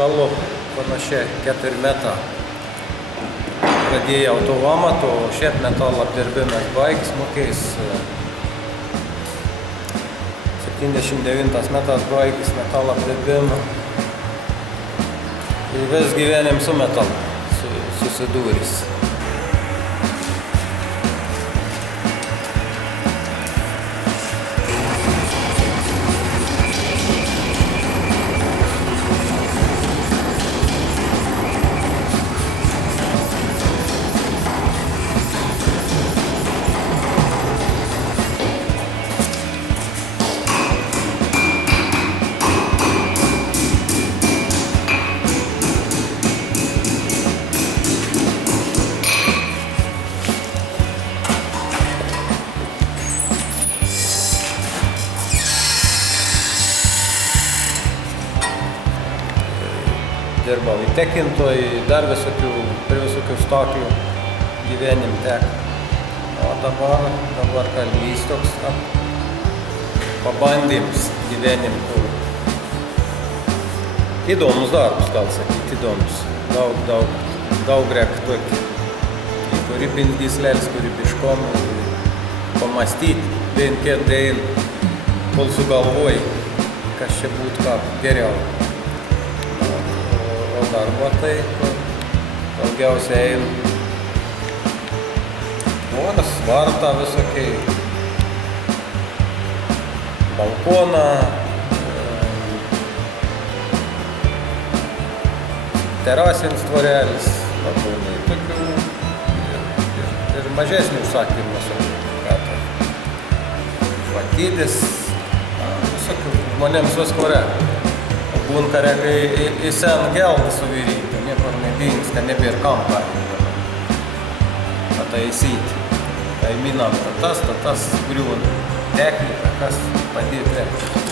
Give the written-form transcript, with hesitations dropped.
Kalo panašiai 4 metai pradėjo automatą, o šiaip metalo apdirbimas baigis mokės. 79 metas baigis metalo apdirbimą. Ir vis gyvenim su metalu susidūrys. Dirbau įtekintojai, dar prie visokių staklių gyvenim tek. O dabar kalbys toks pabandymas gyvenim, kur įdomus darbus, gal sakyti, įdomus. Daug reik tokį kūrybinis lėlis, kūrybiškom, pamastyti, vien kiek dėl, kol sugalvoji, kas čia būtų ką geriau. Darbo tai daugiausiai žmonės vartą visokiai, balkoną, terasinis tvorelis, balkonai tokių ir mažesnių užsakymų, žvakydis, visokių žmonėms vis kuria. Bunkarė, kai į sen geldą suviryti, niekur nedingsta, nebėr kampą pataisyti. Tai minam, tas griūna technika, kas padėti.